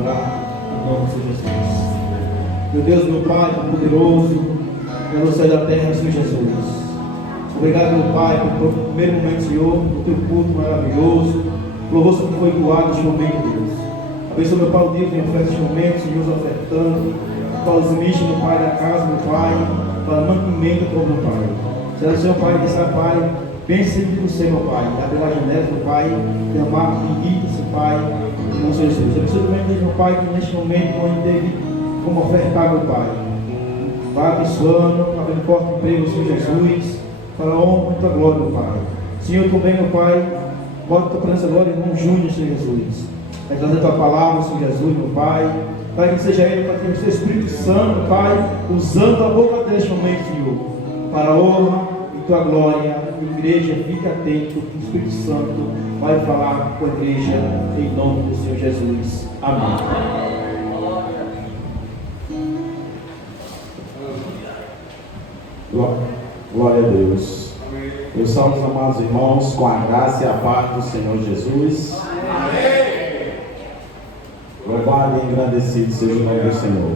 orar em nome do Senhor Jesus. Meu Deus, meu Pai, poderoso, pelo céu da terra, Senhor Jesus. Obrigado, meu Pai, pelo primeiro momento, Senhor, pelo teu culto maravilhoso. Louvor que foi doado neste momento, Deus. Abençoa, meu Pai, o dia que oferta neste momento, Senhor, nos ofertando. Para os mistos, meu Pai, da casa, meu Pai, para mantimento, meu Pai. Será, Senhor, Pai, que essa Pai, pense sempre no Senhor, meu Pai. Abre as janelas, meu Pai, derramar benditas, Pai, em nome de Jesus. Abençoa também, meu Pai, que neste momento não teve como ofertar, meu Pai. Vai abençoando, abrindo porta de emprego, Senhor Jesus, para a honra e a tua glória, meu Pai. Senhor, também, meu Pai, bota a tua presença agora, irmão Júnior, Senhor Jesus. Vai trazer a tua palavra, Senhor Jesus, meu Pai. Pai, que seja ele, para que o seu Espírito Santo, Pai, usando a boca deste momento, Senhor, para a honra e tua glória. A igreja, fica atento, que o Espírito Santo vai falar com a igreja, em nome do Senhor Jesus. Amém. Glória a Deus. Meus salves, amados irmãos, com a graça e a paz do Senhor Jesus. Amém. Louvado e engrandecido seja o nome do Senhor.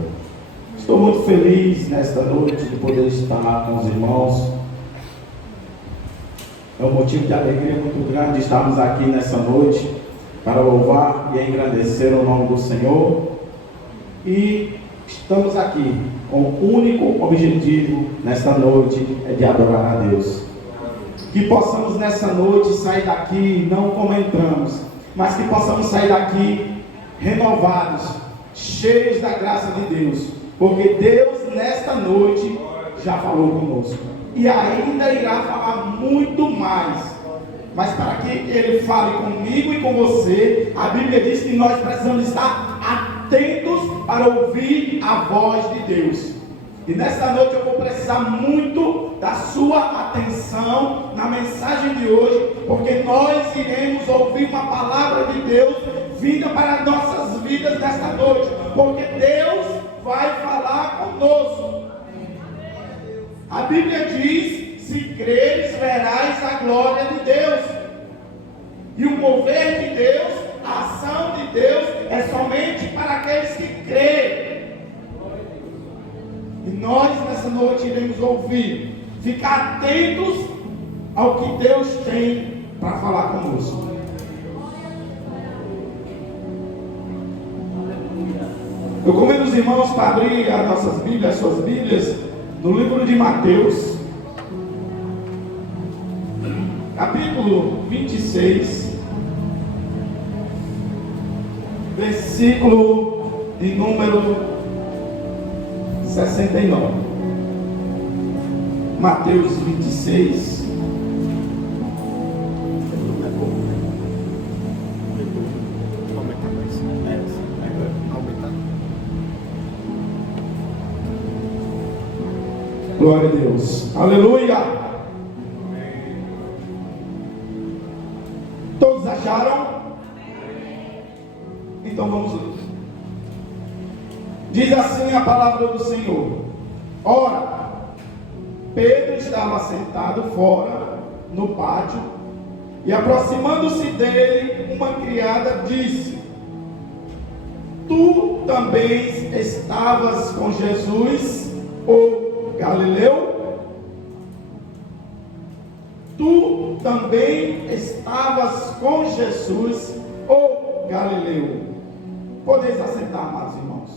Estou muito feliz nesta noite de poder estar com os irmãos. É um motivo de alegria muito grande estarmos aqui nessa noite para louvar e engrandecer o nome do Senhor. E estamos aqui com o único objetivo nesta noite é de adorar a Deus. Que possamos nessa noite sair daqui não como entramos, mas que possamos sair daqui renovados, cheios da graça de Deus, porque Deus nesta noite já falou conosco e ainda irá falar muito mais. Mas para que Ele fale comigo e com você, a Bíblia diz que nós precisamos estar atentos para ouvir a voz de Deus. E nesta noite eu vou precisar muito da sua atenção na mensagem de hoje, porque nós iremos ouvir uma palavra de Deus vinda para nossas vidas nesta noite, porque Deus vai falar conosco. A Bíblia diz: se creres, verás a glória de Deus. E o mover de Deus, a ação de Deus, é somente para aqueles que creem. E nós nessa noite iremos ouvir, ficar atentos ao que Deus tem para falar conosco. Eu convido os irmãos para abrir as nossas Bíblias, as suas Bíblias, no livro de Mateus, capítulo 26, versículo de número 69. Mateus 26. Glória a Deus. Aleluia. Todos acharam? Então vamos ler. Diz assim a palavra do Senhor: ora, Pedro estava sentado fora no pátio, e aproximando-se dele, uma criada disse: tu também estavas com Jesus, o Galileu? Tu também estavas com Jesus, o Galileu? Podeis assentar, amados irmãos.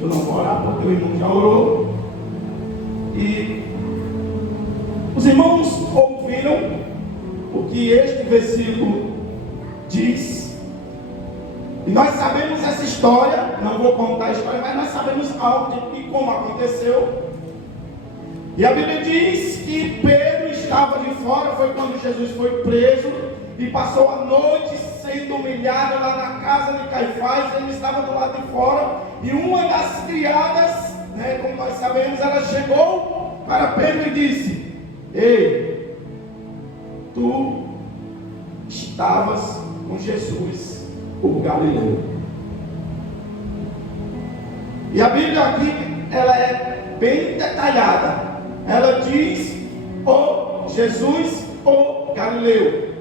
Eu não vou orar porque o irmão já orou. E os irmãos ouviram o que este versículo diz. E nós sabemos essa história. Não vou contar a história, mas nós sabemos algo e como aconteceu. E a Bíblia diz que Pedro estava de fora. Foi quando Jesus foi preso e passou a noite sendo humilhado lá na casa de Caifás. Ele estava do lado de fora, e uma das criadas, como nós sabemos, ela chegou para Pedro e disse: ei, tu estavas com Jesus, o Galileu. E a Bíblia aqui, ela é bem detalhada. Ela diz: o Jesus, o Galileu.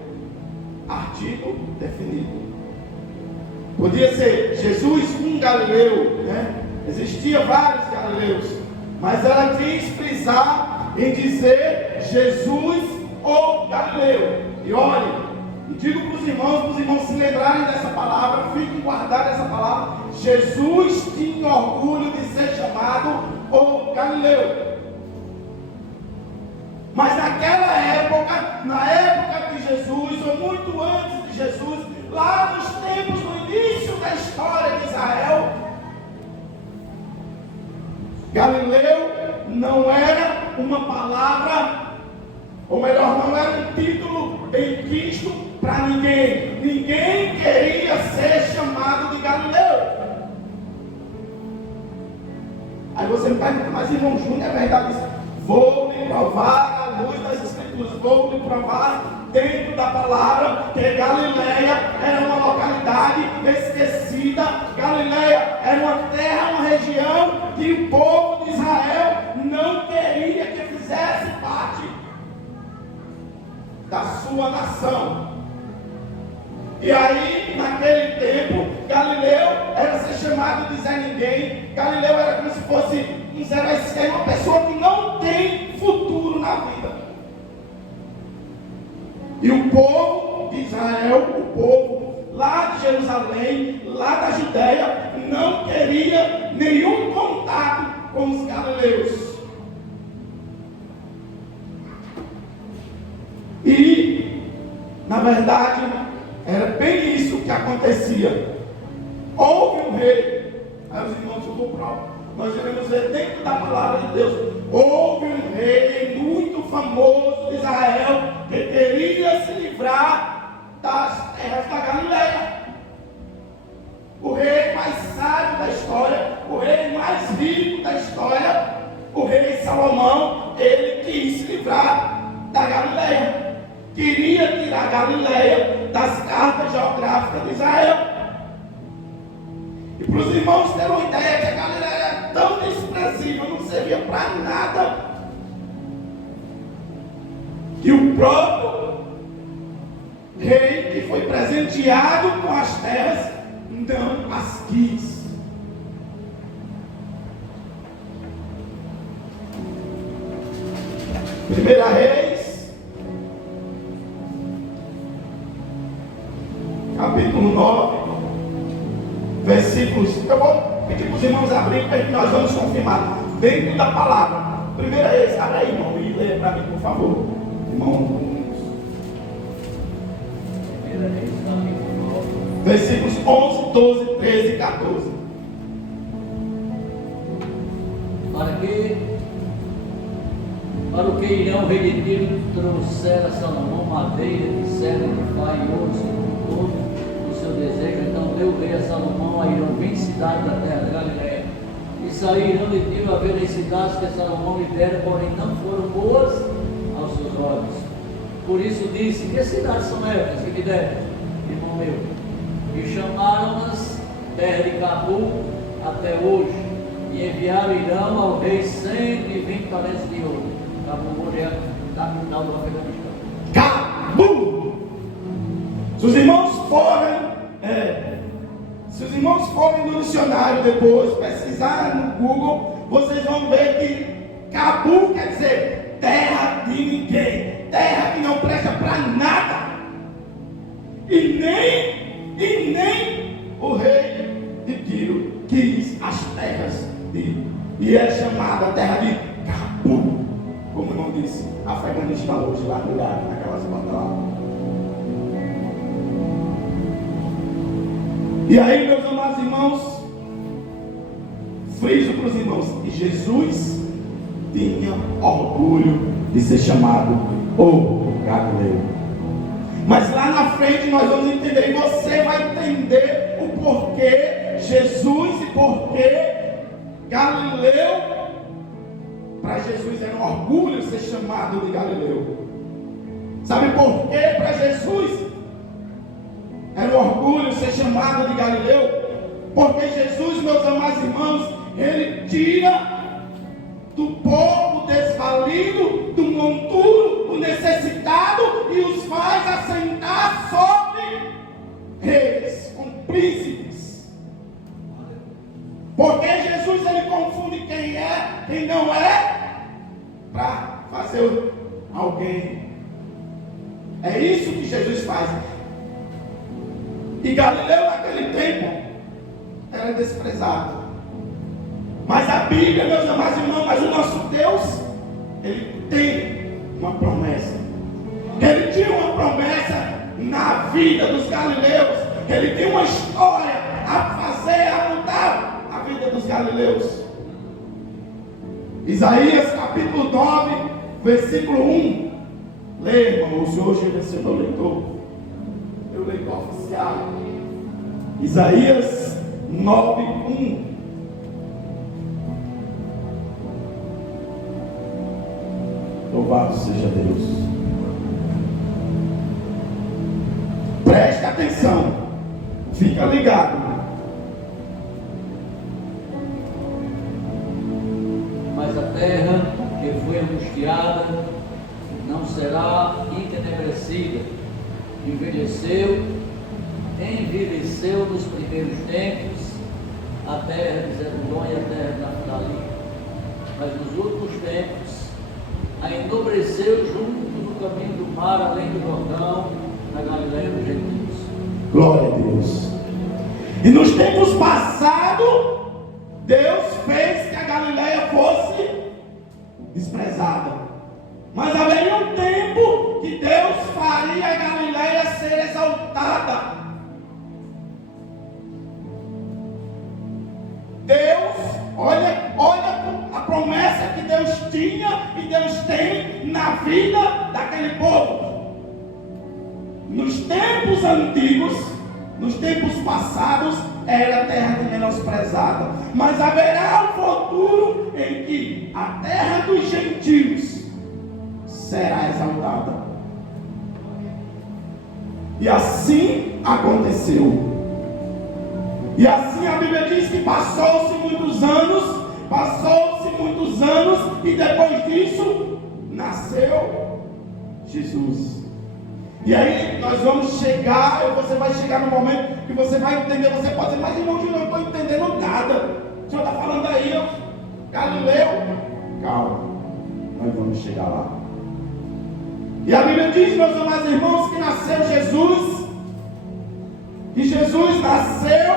Artigo definido. Podia ser Jesus um Galileu, né? Existia vários Galileus, mas ela quis frisar em dizer Jesus o Galileu. E olhe, e digo para os irmãos se lembrarem dessa palavra, fiquem guardados essa palavra. Jesus tinha orgulho de ser chamado o Galileu. Mas naquela época, na época de Jesus, ou muito antes de Jesus, lá nos tempos, no início da história de Israel, Galileu não era uma palavra, ou melhor, não era um título bem visto para ninguém. Ninguém queria ser chamado de Galileu. Aí você me pergunta, mas irmão Júnior, é verdade isso? Vou lhe provar à luz das Escrituras, vou lhe provar dentro da palavra que Galileia era uma localidade esquecida. Galileia era uma terra, uma região que o povo de Israel não queria que fizesse parte da sua nação. E aí, naquele tempo, Galileu era ser chamado de Zé Ninguém. Galileu era como se fosse uma pessoa que não tem futuro na vida. E o povo de Israel, o povo lá de Jerusalém, lá da Judéia, não queria nenhum contato com os galileus. E, na verdade, era bem isso que acontecia. Houve um rei, aí os irmãos ficam próprios. Nós devemos ver dentro da palavra de Deus. Houve um rei muito famoso de Israel que queria se livrar das terras da Galileia. O rei mais sábio da história, o rei mais rico da história, o rei Salomão, ele quis se livrar da Galileia. Queria tirar a Galileia das cartas geográficas de Israel. E para os irmãos terem uma ideia que a Galileia era tão desprezível, não servia para nada, que o próprio rei que foi presenteado com as terras não as quis. Primeira Reis, capítulo 9. Versículos, eu vou pedir para os irmãos abrirem para que nós vamos confirmar dentro da palavra. Primeira vez, abre aí, irmão, e leia para mim, por favor. Irmão. Versículos 11, 12, 13 e 14. Para o que Irão, rei de Tiro, trouxera a Salomão madeira de cedro, de pai e ouro, segundo todo o seu desejo. Então deu o rei a Salomão a Irão 20 cidades da terra da Galileia. E saíram de Tiro a ver as cidades que Salomão lhe dera, porém não foram boas aos seus olhos. Por isso disse: que cidades são essas que me deram, irmão meu? E chamaram-nas terra de Cabu até hoje. E enviaram Irão ao rei 120 talentos de ouro. Cabu hoje é a capital do Afeganistão. Cabu! Se os irmãos forem no dicionário depois, pesquisar no Google, vocês vão ver que Cabu quer dizer terra de ninguém, terra que não presta para nada. E nem o rei de Tiro quis as terras dele. E é chamada terra de Cabu, como o irmão disse, Afeganistão hoje, lá no Iraque, naquelas bandas lá. E aí, meus amados irmãos, friso para os irmãos, e Jesus tinha orgulho de ser chamado o Galileu. Mas lá na frente nós vamos entender, e você vai entender o porquê Jesus e porquê Galileu. Para Jesus era um orgulho ser chamado de Galileu. Sabe por quê? Para Jesus era um orgulho ser chamado de Galileu, porque Jesus, meus amados irmãos, ele tira do povo desvalido, do monturo, do necessitado, e os faz assentar sobre quem não é, para fazer alguém. É isso que Jesus faz. E Galileu naquele tempo era desprezado. Mas a Bíblia, meus amados irmãos, mas o nosso Deus, Ele tem uma promessa. Ele tinha uma promessa na vida dos galileus. Ele tem uma história a fazer, a mudar a vida dos galileus. Isaías capítulo 9, versículo 1. Leia, irmãos, hoje vai ser meu leitor. Meu leitor oficial. Isaías 9, 1. Louvado seja Deus. Preste atenção. Fica ligado. Mas a terra que foi angustiada não será entenebrecida. Envelheceu nos primeiros tempos a terra de Zebulon e a terra de Naftali. Mas nos últimos tempos a enobreceu junto no caminho do mar, além do Jordão, na Galileia dos gentios. Glória a Deus. E nos tempos passados, Deus fez que a Galileia fosse desprezada. Mas haveria um tempo que Deus faria a Galileia ser exaltada. Deus, olha a promessa que Deus tinha e Deus tem na vida daquele povo. Nos tempos antigos, nos tempos passados, era terra de menosprezada. Mas haverá um futuro em que a terra dos gentios será exaltada. E assim aconteceu. E assim a Bíblia diz que passou-se muitos anos, e depois disso nasceu Jesus. E aí nós vamos chegar, você vai chegar no momento que você vai entender. Você pode dizer, mas irmão, eu não estou entendendo nada. O senhor está falando aí, ó, Galileu. Calma, nós vamos chegar lá. E a Bíblia diz, meus amados irmãos, que nasceu Jesus. E Jesus nasceu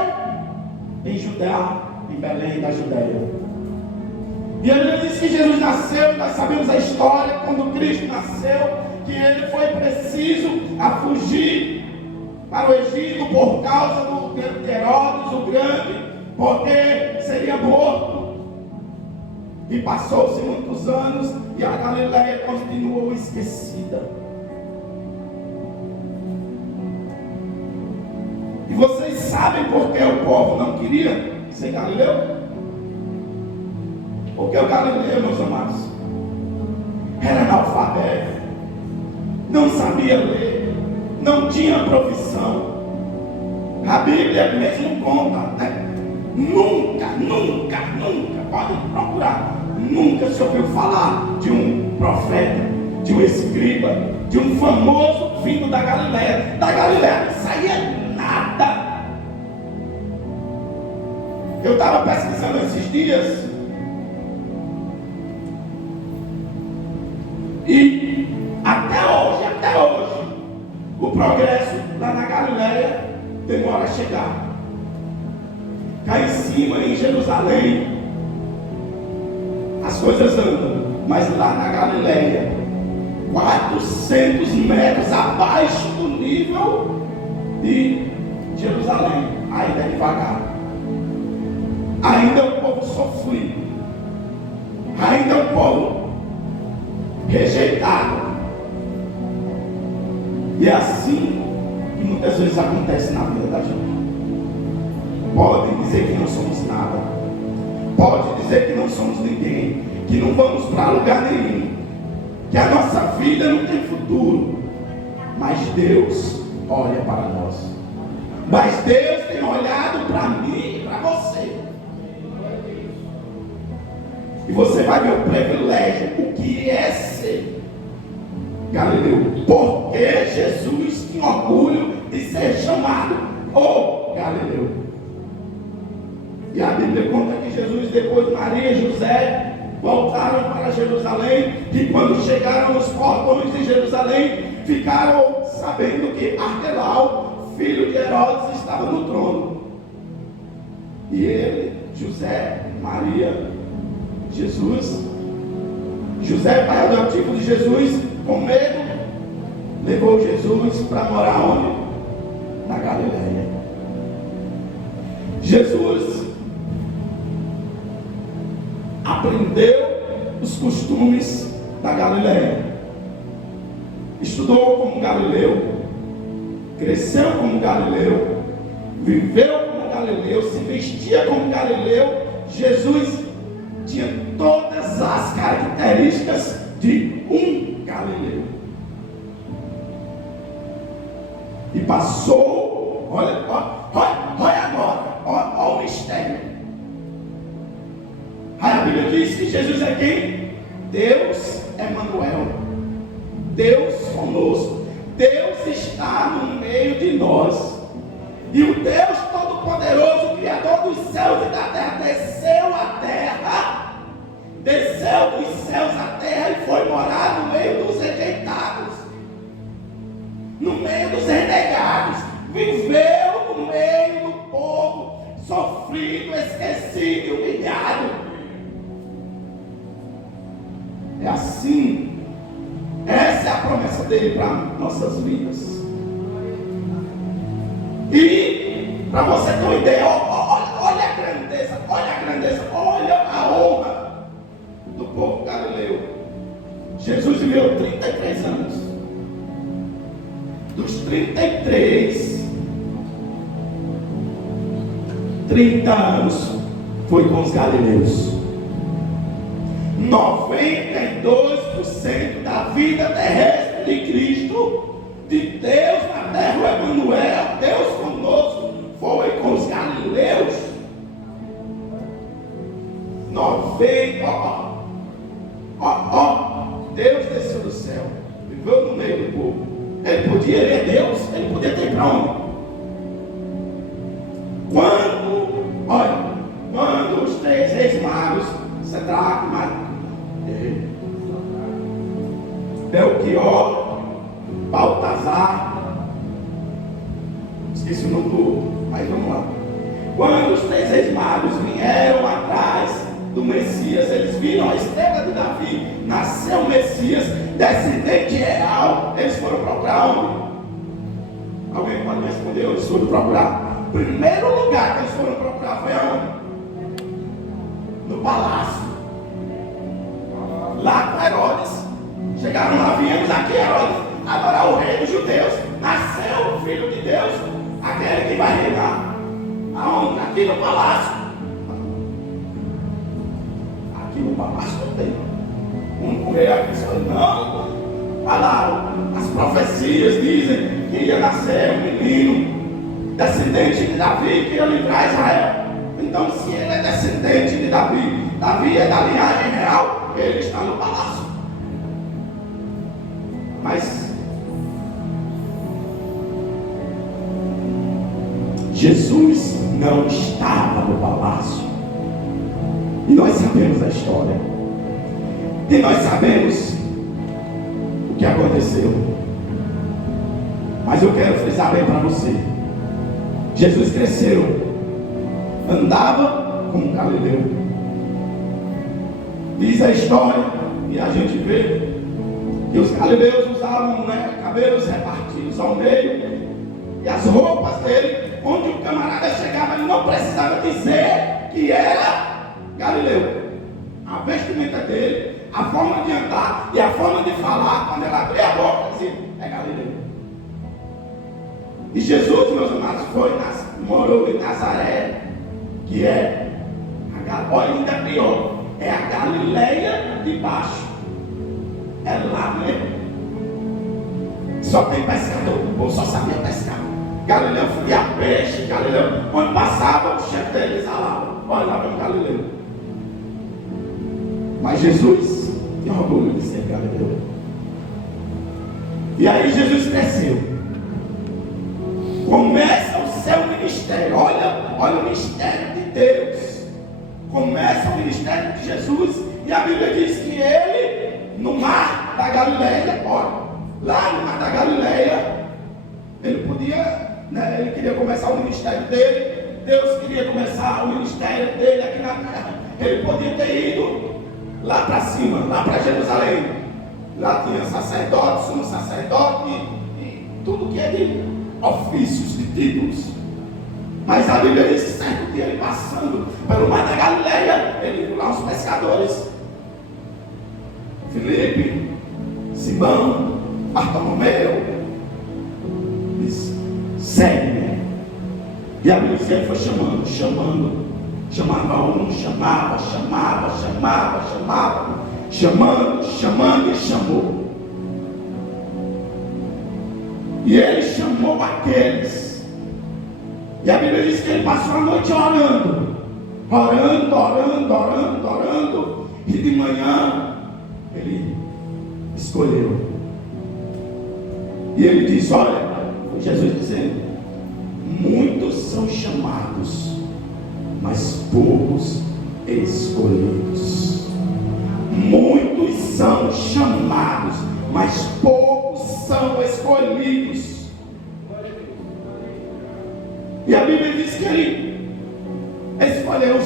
em Judá, em Belém da Judéia. E a Bíblia diz que Jesus nasceu, nós sabemos a história, quando Cristo nasceu, que ele foi preciso a fugir para o Egito por causa do Herodes o Grande, porque seria morto. E passou-se muitos anos e a Galileia continuou esquecida. E vocês sabem por que o povo não queria ser Galileu? Porque o Galileu, meus amados, era analfabeto, não sabia ler, não tinha profissão. A Bíblia mesmo conta, né? Nunca, podem procurar, nunca se ouviu falar de um profeta, de um escriba, de um famoso vindo da Galileia. Da Galileia não saía nada. Eu estava pesquisando esses dias e até hoje, o progresso lá na Galileia demora a chegar. Cá em cima, em Jerusalém, as coisas andam, mas lá na Galileia, 400 metros abaixo do nível de Jerusalém, ainda é devagar. Ainda é um povo sofrido, ainda é um povo rejeitado. E é assim que muitas vezes acontece na vida da gente. Podem dizer que não somos nada, pode dizer que não somos ninguém, que não vamos para lugar nenhum, que a nossa vida não tem futuro. Mas Deus olha para nós. Mas Deus tem olhado para mim e para você. E você vai ver o privilégio, o que é ser Galileu. Porque Jesus tinha orgulho de ser chamado o Galileu. E a Bíblia conta que Jesus, depois Maria e José, voltaram para Jerusalém, e quando chegaram nos portões de Jerusalém, ficaram sabendo que Arquelau, filho de Herodes, estava no trono. E ele, José, Maria, José, pai adotivo de Jesus, com medo, levou Jesus para morar onde? Na Galileia. Jesus aprendeu os costumes da Galileia, estudou como galileu, cresceu como galileu, viveu como galileu, se vestia como galileu. Jesus tinha todas as características de um galileu. E passou, olha agora, olha o mistério. A Bíblia diz que Jesus é quem? Deus Emanuel, Deus conosco. Deus está no meio de nós. E o Deus Todo-Poderoso, Criador dos céus e da terra, desceu dos céus à terra e foi morar no meio dos rejeitados, no meio dos renegados, viveu no meio do povo sofrido, esquecido e humilhado. É assim, essa é a promessa dele para nossas vidas. E para você ter uma ideia, olha a grandeza, olha a honra do povo galileu. Jesus viveu 33 anos. Dos 33, 30 anos foi com os galileus. 92% da vida terrestre de Cristo, de Deus na terra, o Emanuel, Deus conosco, foi com os galileus. 90, Deus desceu do céu, viveu no meio do povo. Ele é Deus, ele podia ter para onde? Quando os 3 reis magos, Sadraque, Belchior, Baltazar, esqueci o nome do outro, mas vamos lá. Quando os 3 reis magos vieram atrás do Messias, eles viram a estrela de Davi, nasceu o Messias, descendente real. Eles foram procurar onde? Alguém pode me responder onde eles foram procurar? O primeiro lugar que eles foram procurar foi aonde? No palácio, lá com Herodes. Chegaram lá, viemos aqui, Herodes, adorar o rei dos judeus. Nasceu o filho de Deus, aquele que vai reinar. Aonde? Aqui no palácio. Aqui no palácio não tem. Um rei aqui falou, não. Olha lá, as profecias dizem que ia nascer um menino, descendente de Davi, que ia livrar Israel. Então, se ele é descendente de Davi, Davi é da linhagem real, ele está no palácio. Mas Jesus não estava no palácio. E nós sabemos a história. E nós sabemos o que aconteceu. Mas eu quero frisar bem para você. Jesus cresceu, andava como um galileu. Diz a história, e a gente vê que os galileus usavam cabelos repartidos ao meio, e as roupas dele, onde o camarada chegava, ele não precisava dizer que era galileu. A vestimenta dele, a forma de andar e a forma de falar, quando ele abria a boca, dizia, é galileu. E Jesus, meus amados, morou em Nazaré, que é, olha, ainda pior, é a Galileia de baixo. É lá mesmo. Só tem pescador, o povo só sabia pescar. Galileu fria peixe, Galileu, onde passava, o chefe dele exalava. Olha lá vem Galileu. Mas Jesus tinha orgulho de ser galileu. E aí Jesus cresceu. Começa o seu ministério. Olha o mistério de Deus. Começa o ministério de Jesus E a Bíblia diz que ele, no mar da Galileia, olha, lá no mar da Galileia, ele podia, né, ele queria começar o ministério dele, Deus queria começar o ministério dele aqui na terra. Ele podia ter ido lá para cima, lá para Jerusalém. Lá tinha sacerdote, sumo sacerdote e tudo que é de ofícios, de títulos. Mas a Bíblia diz que certo dia ele passando pelo mar da Galileia, ele viu lá os pescadores. Filipe, Simão, Bartolomeu, disse, segue-me. E a Bíblia diz que ele foi chamando. Chamava um, chamava, chamando e chamou. E ele chamou aqueles. E a Bíblia diz que ele passou a noite orando. E de manhã ele escolheu. E ele diz, olha, Jesus dizendo, muitos são chamados, mas poucos escolhidos. Muitos são chamados, mas poucos são escolhidos. E a Bíblia diz que ele escolheu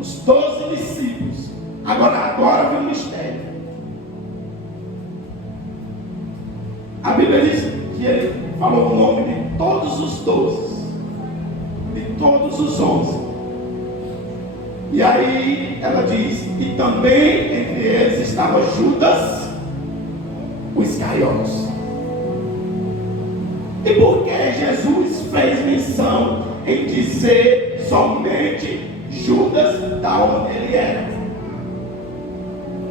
os 12 discípulos. Agora vem o mistério. A Bíblia diz que ele falou o nome de todos os 12, de todos os 11. E aí ela diz, e também entre eles estava Judas, o Iscariotes. E por que Jesus fez menção em dizer somente Judas da onde ele era?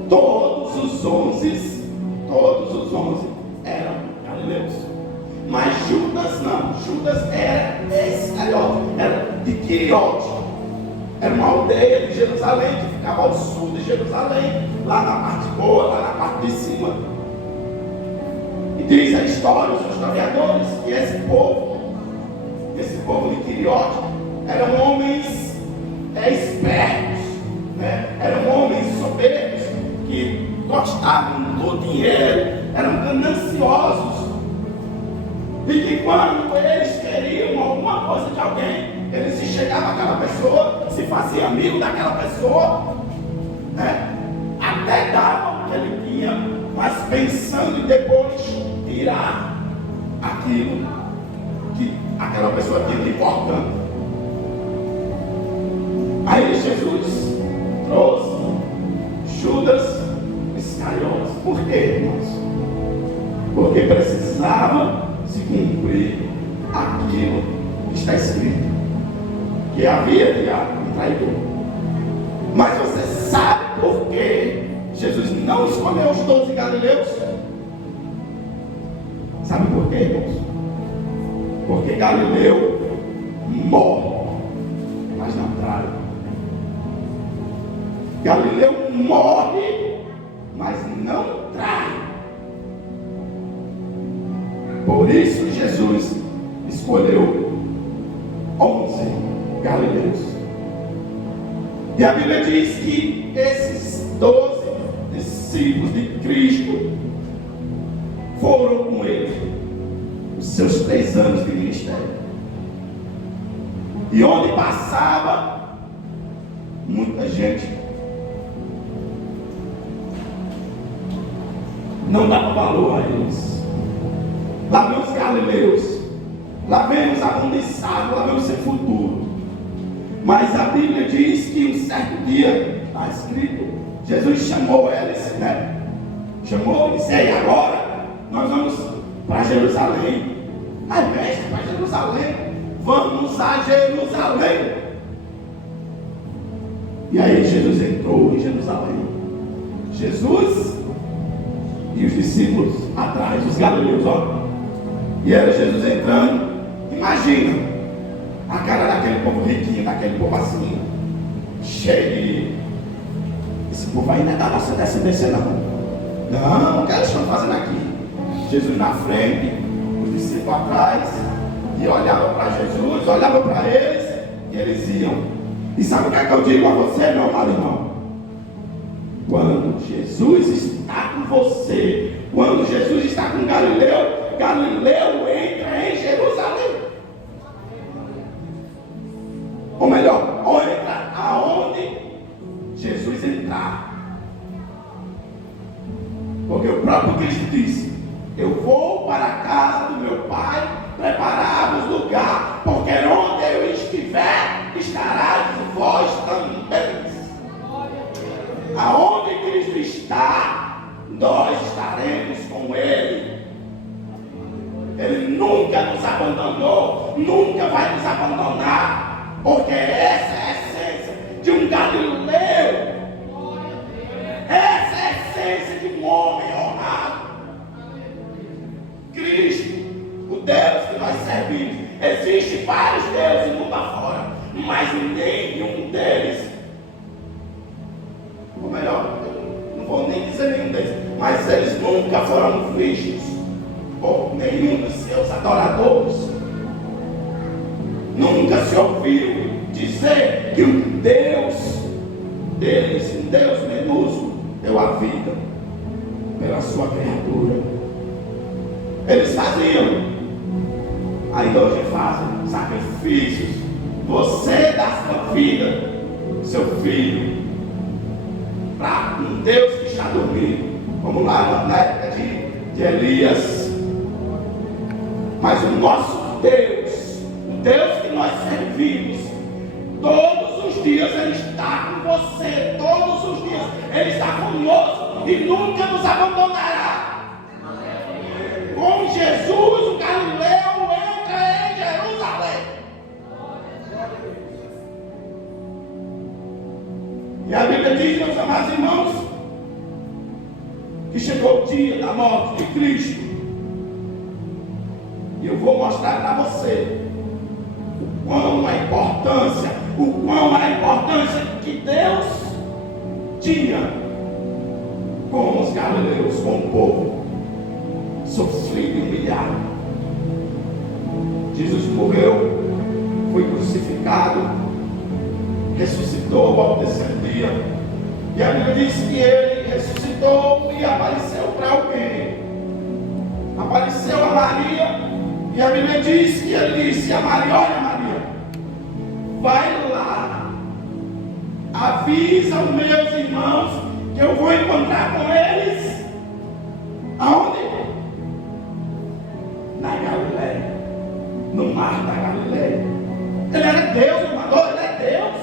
Todos os 11 eram galileus. Mas Judas não, Judas era Iscariote, era de Quiriote. Era uma aldeia de Jerusalém, que ficava ao sul de Jerusalém, lá na parte boa, lá na parte de cima. E diz a história, os historiadores, que esse povo de Quiriote, eram homens espertos, né? Eram homens soberbos, que gostavam do dinheiro, eram gananciosos. E que quando eles queriam alguma coisa de alguém, ele se chegava àquela pessoa, se fazia amigo daquela pessoa, né? Até dava o que ele tinha, mas pensando em depois tirar aquilo que aquela pessoa tinha de importante. Aí Jesus trouxe Judas Iscariotes. Por quê, irmãos? Porque precisava se cumprir aquilo que está escrito, que havia de um traidor. Mas você sabe por que Jesus não escolheu os 12 galileus? Sabe por quê, irmãos? Porque Galileu morre, mas não trai. Galileu morre, mas não trai. Por isso Jesus escolheu 11 galileus. E a Bíblia diz que esses 12 discípulos de Cristo foram com ele os seus 3 anos de ministério. E onde passava, muita gente não dava valor a eles. Lá vem os galileus, lá vem os abençoados, lá vem o seu futuro. Mas a Bíblia diz que um certo dia, está escrito, Jesus chamou eles, né? Chamou e disse, e agora nós vamos para Jerusalém. Mas mestre, para Jerusalém, vamos a Jerusalém. E aí Jesus entrou em Jerusalém. Jesus e os discípulos atrás, os galileus, ó. E era Jesus entrando. Imagina a cara daquele povo riquinho, daquele povo assim, cheio de... Esse povo aí não é da nossa descendência não. Não, o que eles estão fazendo aqui? Jesus na frente, os discípulos atrás, e olhavam para Jesus, olhavam para eles, e eles iam. E sabe o que é que eu digo a você, meu amado irmão? Quando Jesus está com você, quando Jesus está com Galileu, Galileu entra em Jerusalém. Ou melhor, entra aonde Jesus entrar. Porque o próprio Cristo disse: eu vou para a casa do meu Pai preparar-vos lugar, porque onde eu estiver, estarás vós também. Aonde Cristo está, nós estaremos com Ele. Ele nunca nos abandonou, nunca vai nos abandonar, porque essa é a essência de um Galileu, essa é a essência de um homem honrado. Cristo, o Deus que nós servimos, existem vários deuses no mundo afora, mas nenhum deles, ou melhor, não vou nem dizer nenhum deles, mas eles nunca foram vistos por nenhum dos seus adoradores. Nunca se ouviu dizer que um Deus deles, um Deus minúsculo, deu a vida pela sua criatura. Eles faziam, aí hoje fazem sacrifícios. Você dá sua vida, seu filho, para um Deus que está dormindo, como lá na época de Elias. Mas o nosso Deus, o Deus que nós servimos, todos os dias Ele está com você, todos os dias Ele está conosco e nunca nos abandonará. Com Jesus, o Galileu entra em Jerusalém. E a Bíblia diz, meus amados irmãos, que chegou o dia da morte de Cristo. E eu vou mostrar para você o quão a importância que Deus tinha com os galileus, com o povo sofrido e humilhado. Jesus morreu, foi crucificado, ressuscitou ao terceiro dia, e a Bíblia diz que ele ressuscitou e apareceu para alguém. Apareceu a Maria, e a Bíblia diz que ele disse a Maria: olha, Maria, vai lá, avisa os meus irmãos que eu vou encontrar com eles. Aonde? Na Galileia, no mar da Galileia. Ele era Deus, meu irmão, ele é Deus,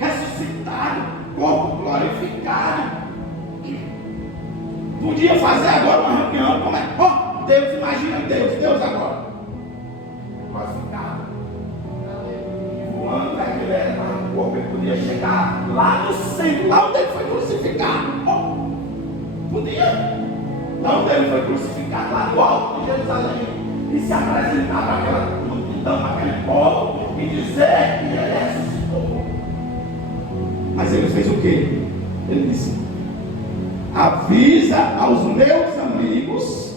ressuscitado, corpo glorificado. Podia fazer agora uma reunião, como é? Oh, Deus, imagina Deus agora. Glorificado. Voando da Galileia, o corpo ele podia chegar lá no centro, lá onde ele foi crucificado. Oh, podia. Lá onde ele foi crucificado, lá no alto de Jerusalém. E se apresentar para aquela multidão, para aquele povo, e dizer que ele ressuscitou. Mas ele fez o quê? Ele disse: avisa aos meus amigos,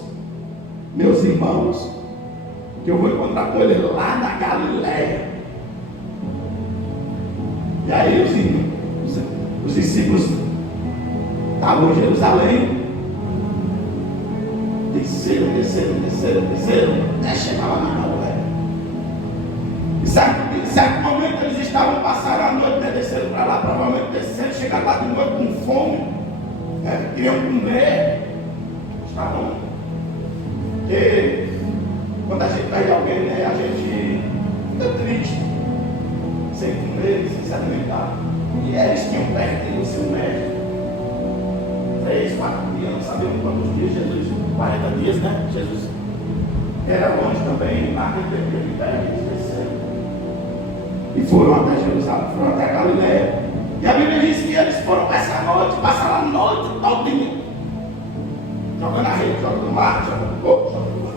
meus irmãos, que eu vou encontrar com ele lá na Galileia. E aí os discípulos estavam em Jerusalém. Desceram, até chegar lá na Galileia. Em certo momento eles estavam passando a noite, né, descendo para lá, provavelmente descendo, chegaram lá de noite com fome, né, queriam comer. Estavam. Porque quando a gente perde alguém, né, a gente fica triste, sem comer, sem se alimentar. E eles tinham perdido o seu mestre. 3, 4 dias, não sabiam quantos dias Jesus, 40 dias, né? Jesus era longe também, naquele tempo de terra, eles desceram. E foram até Jerusalém, foram até Galileia. E a Bíblia diz que eles foram essa noite, passaram a noite todinha, jogando a rede, jogando no mar, jogando no corpo, jogando no mar.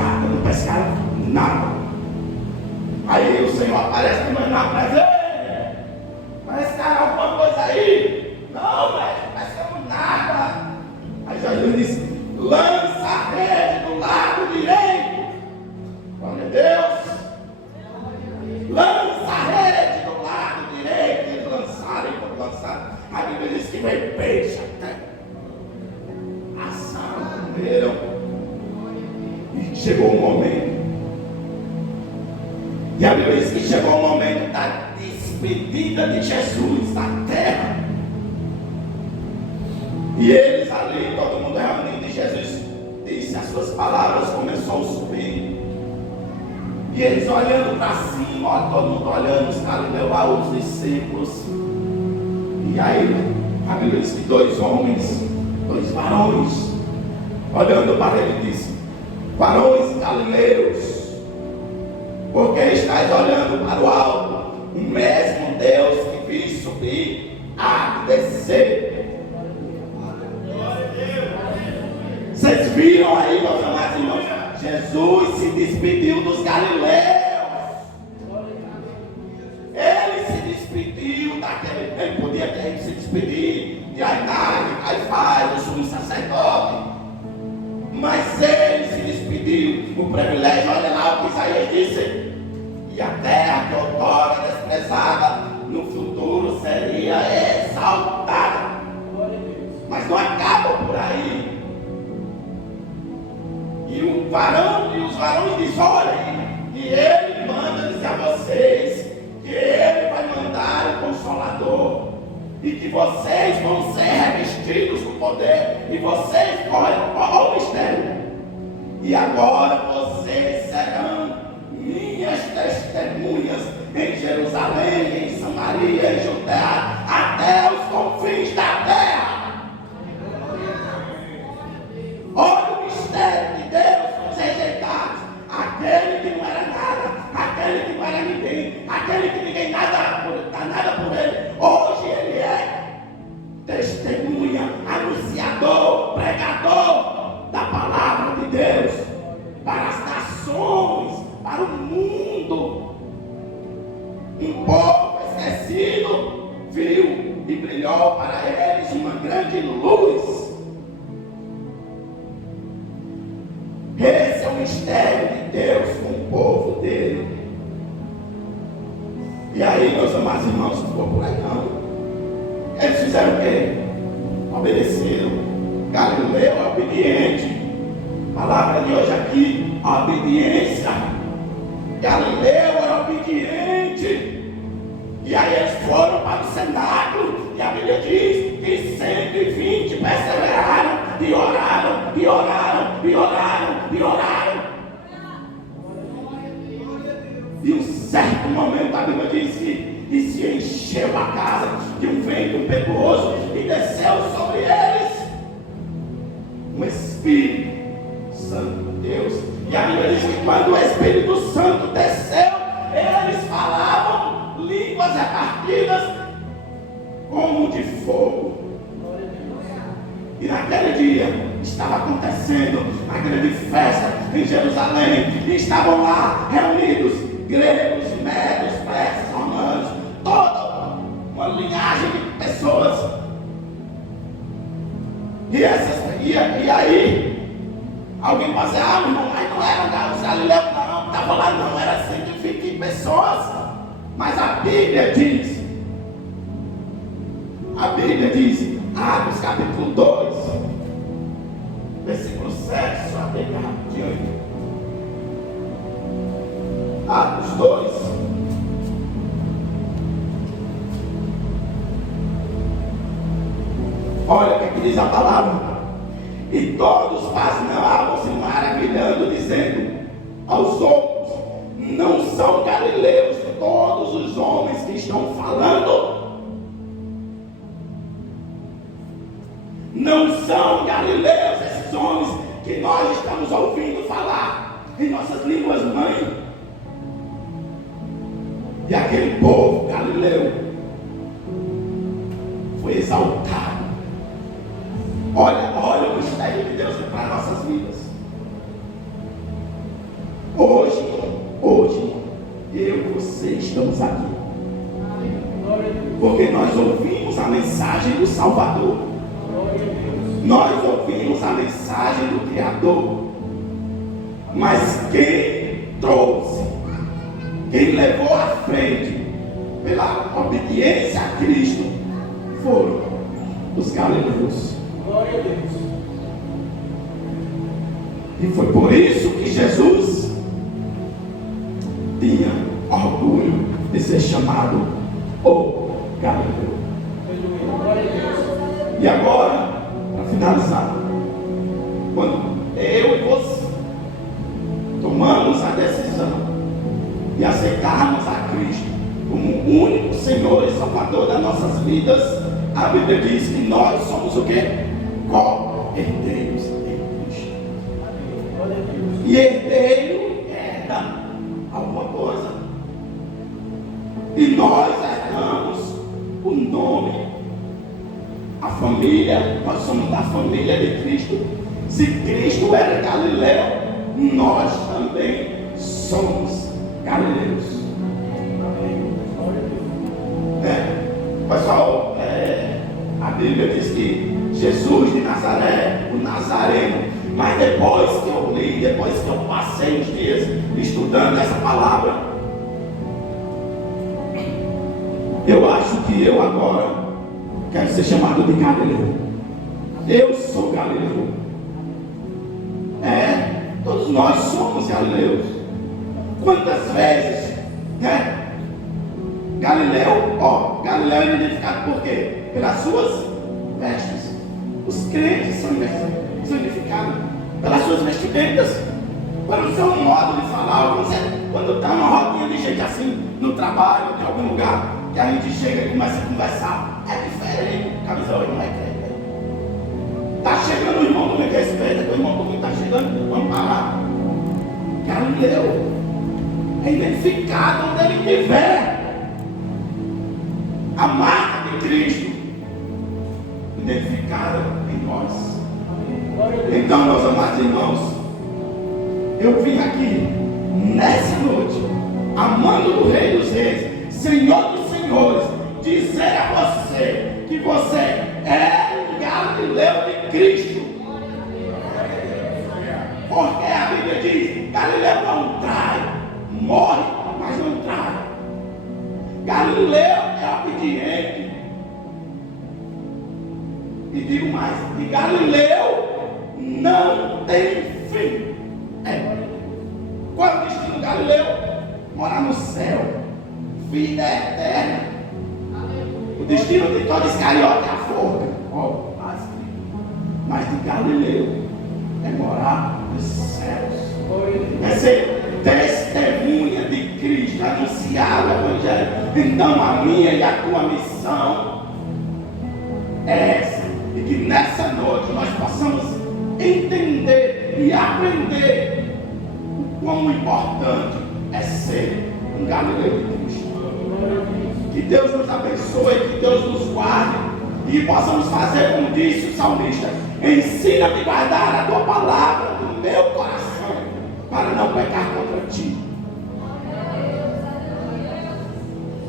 Nada, não pescaram nada. Aí o Senhor aparece de manhã, aparece: pescaram alguma coisa aí? Não, velho, pescamos nada. Aí Jesus disse: lança a rede do lado direito. Glória a Deus. Lança a rede do lado direito. Eles lançaram, e quando lançaram, a Bíblia diz que veio peixe. E a Bíblia diz que chegou o momento da despedida de Jesus da terra. E eles ali, todo mundo reunido, e Jesus disse as suas palavras, começou a subir. E eles olhando para cima, olha, todo mundo olhando, os Galileus lá, os discípulos. E aí, a Bíblia diz que dois homens, dois varões, olhando para ele, disse: varões galileus, porque estáis olhando para o alto? O mesmo Deus que fiz subir há de descer. Vocês viram aí, meus amados irmãos? Jesus se despediu dos galileus. Ele se despediu daquele. Ele podia ter se despedir de Aná, de Caifás, do sumo sacerdote. Mas ele se despediu. O privilégio, olha lá o que Isaías disse: e a terra que outrora desprezada, no futuro seria exaltada. Mas não acaba por aí. E os varões dizem: olhem, e ele manda dizer a vocês que ele vai mandar o Consolador, e que vocês vão ser revestidos do poder, e vocês, olha o mistério, e agora vocês serão minhas testemunhas em Jerusalém, em Samaria, em Judéia, até os confins da terra. Olha o mistério de Deus, os rejeitados, aquele que não era nada, aquele que não era ninguém, aquele que ninguém dá nada por ele. Hoje ele é testemunha, anunciador, pregador da palavra de Deus para as nações, para o mundo. Um povo esquecido viu e brilhou para eles uma grande luz. Esse é o mistério de Deus com o povo dele. E aí, meus amados irmãos, não ficou por aí não. Eles fizeram o quê? Obedeceram. Galileu é obediente. A palavra de hoje aqui, a obediência. Galileu era obediente. E aí eles foram para o cenáculo. E a Bíblia diz que 120 perseveraram e oraram, e oraram, e oraram, e oraram. E um certo momento a Bíblia diz que se encheu a casa de um vento impetuoso e desceu sobre eles um Espírito Santo de Deus. E a Bíblia diz que quando o Espírito Santo desceu, eles falavam línguas repartidas como de fogo. E naquele dia estava acontecendo a grande festa em Jerusalém. E estavam lá reunidos gregos, médios, persas, romanos, toda uma linhagem de pessoas. E aí, alguém pode dizer: ah, irmão, mas não eram os galileus, não, estavam lá, não, era 120 pessoas. Mas a Bíblia diz, Atos capítulo 2, versículo 7, só Bíblia rapidinho. Atos 2. Olha o que diz a palavra. E todos pasmavam-se maravilhando, dizendo aos outros: não são galileus todos os homens que estão falando? Não são galileus esses homens que nós estamos ouvindo falar em nossas línguas mãe? E aquele povo galileu foi exaltado. Olha o mistério de Deus para nossas vidas. Hoje, eu e você estamos aqui porque nós ouvimos a mensagem do Salvador. Nós ouvimos a mensagem do Criador. Mas quem trouxe, quem levou à frente pela obediência a Cristo foram os galileus. Glória a Deus. E foi por isso que Jesus tinha orgulho de ser chamado o Galileu. E agora, para finalizar, quando eu e você tomamos a decisão de aceitarmos a Cristo como o único Senhor e Salvador das nossas vidas, a Bíblia diz que nós somos o quê? Co-herdeiros em Cristo. E herdeiro herda alguma coisa. E nós herdamos o nome, a família. Nós somos da família de Cristo. Se Cristo era Galileu, nós também somos galileus. Pessoal, a Bíblia diz que Jesus de Nazaré, o Nazareno, mas depois que eu li, depois que eu passei os dias estudando essa palavra, eu acho que eu agora quero ser chamado de Galileu. Eu sou Galileu. Todos nós somos galileus. Quantas vezes, Galileu é identificado por quê? Pelas suas vestes. Os crentes são identificados pelas suas vestimentas, pelo seu modo de falar. Quando está uma rodinha de gente assim, no trabalho, em algum lugar, que a gente chega e começa a conversar, é diferente. Camisa hoje não é crente. Está chegando o irmão, não me respeita, que o irmão não está chegando, vamos parar. Galileu é identificado onde ele estiver. A marca de Cristo identificada em nós. Então, meus amados irmãos, eu vim aqui nessa noite, amando do Rei dos Reis, Senhor dos Senhores, dizer a você que você é um Galileu de Cristo. Porque a Bíblia diz: Galileu não trai, morre, mas não trai. Galileu é obediente. E digo mais, que Galileu não tem fim. Qual é o destino de Galileu? Morar no céu, vida eterna. O destino de todo Iscariote é a forca, mas de Galileu é morar nos céus, é ser testemunha de Cristo, anunciar o Evangelho. Então a minha e a tua missão é essa, e que nessa noite nós possamos entender e aprender o quão importante é ser um Galileu de Cristo. Que Deus nos abençoe, que Deus nos guarde e possamos fazer como disse o salmista: ensina-me a guardar a tua palavra no meu coração, para não pecar contra ti.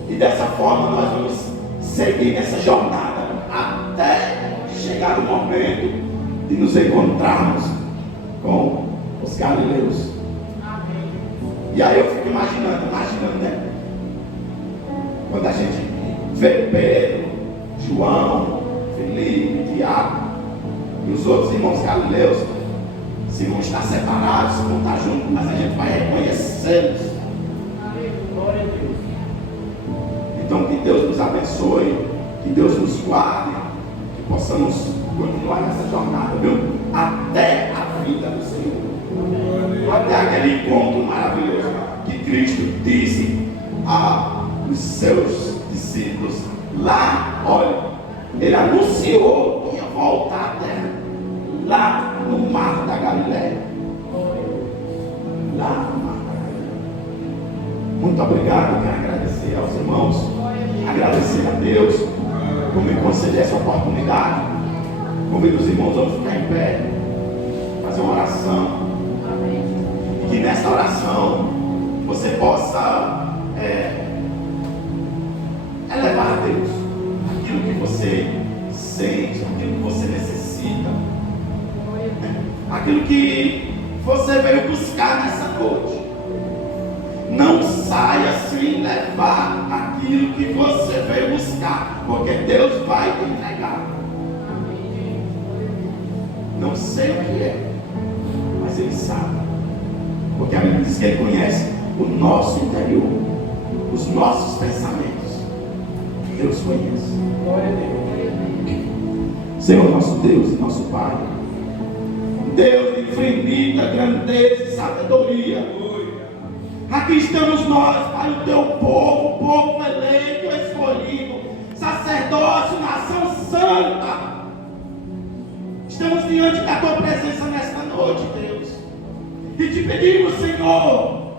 E dessa forma nós vamos seguir nessa jornada até chegar o momento de nos encontrarmos com os Galileus. E aí eu fico imaginando, né? Quando a gente vê Pedro, João, Felipe, Tiago e os outros irmãos galileus, se vão estar separados, se vão estar juntos, mas a gente vai reconhecê-los. Então que Deus nos abençoe, que Deus nos guarde, que possamos continuar nessa jornada, viu? Até a vida do Senhor, até aquele encontro maravilhoso que Cristo disse aos seus discípulos lá. Olha, ele anunciou que ia voltar à terra, lá no mar da Galileia. Lá no mar da Galileia. Muito obrigado, quero agradecer aos irmãos, agradecer a Deus por me conceder essa oportunidade. Convido os irmãos a ficar em pé, fazer uma oração, e que nessa oração você possa elevar a Deus aquilo que você sente, aquilo que você necessita, aquilo que você veio buscar nessa noite. Não saia sem levar aquilo que você veio buscar, porque Deus vai te entregar. Não sei o que é, mas Ele sabe, porque a Bíblia diz que Ele conhece o nosso interior, os nossos pensamentos. Deus conhece. Senhor nosso Deus e nosso Pai, Deus de infinita grandeza e sabedoria, aqui estamos nós, Pai, o teu povo eleito, escolhido, sacerdócio, nação santa. Estamos diante da tua presença nesta noite, Deus, e te pedimos, Senhor,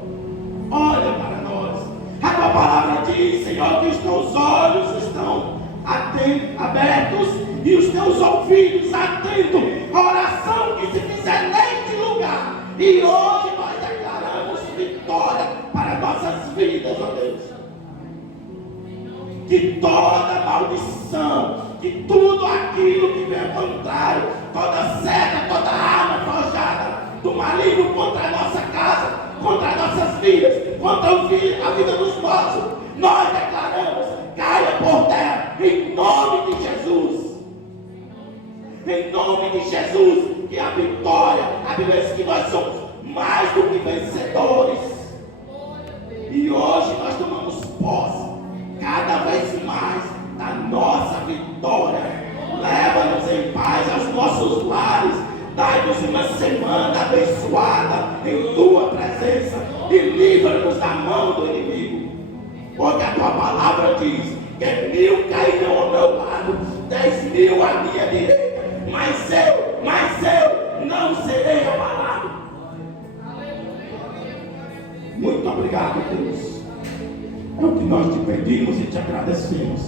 olha para nós. A tua palavra diz, Senhor, que os teus olhos estão abertos e os teus ouvidos atentos à oração que se fizer neste lugar. E hoje nós declaramos vitória para nossas vidas, ó Deus. Que toda maldição, que tudo aquilo que vem ao contrário, toda seta, toda arma forjada do maligno contra a nossa casa, contra as nossas vidas, contra a vida dos nossos, nós declaramos, caia por terra, em nome de Jesus. Em nome de Jesus, que a vitória, a Bíblia diz que nós somos mais do que vencedores. E hoje nós tomamos posse, cada vez mais, da nossa vitória. Leva-nos em paz aos nossos lares. Dai-nos uma semana abençoada em tua presença e livra-nos da mão do inimigo. Porque a tua palavra diz que 1000 cairão ao meu lado, 10.000 à minha direita, mas eu não serei abalado. Muito obrigado, Deus. É o que nós te pedimos e te agradecemos.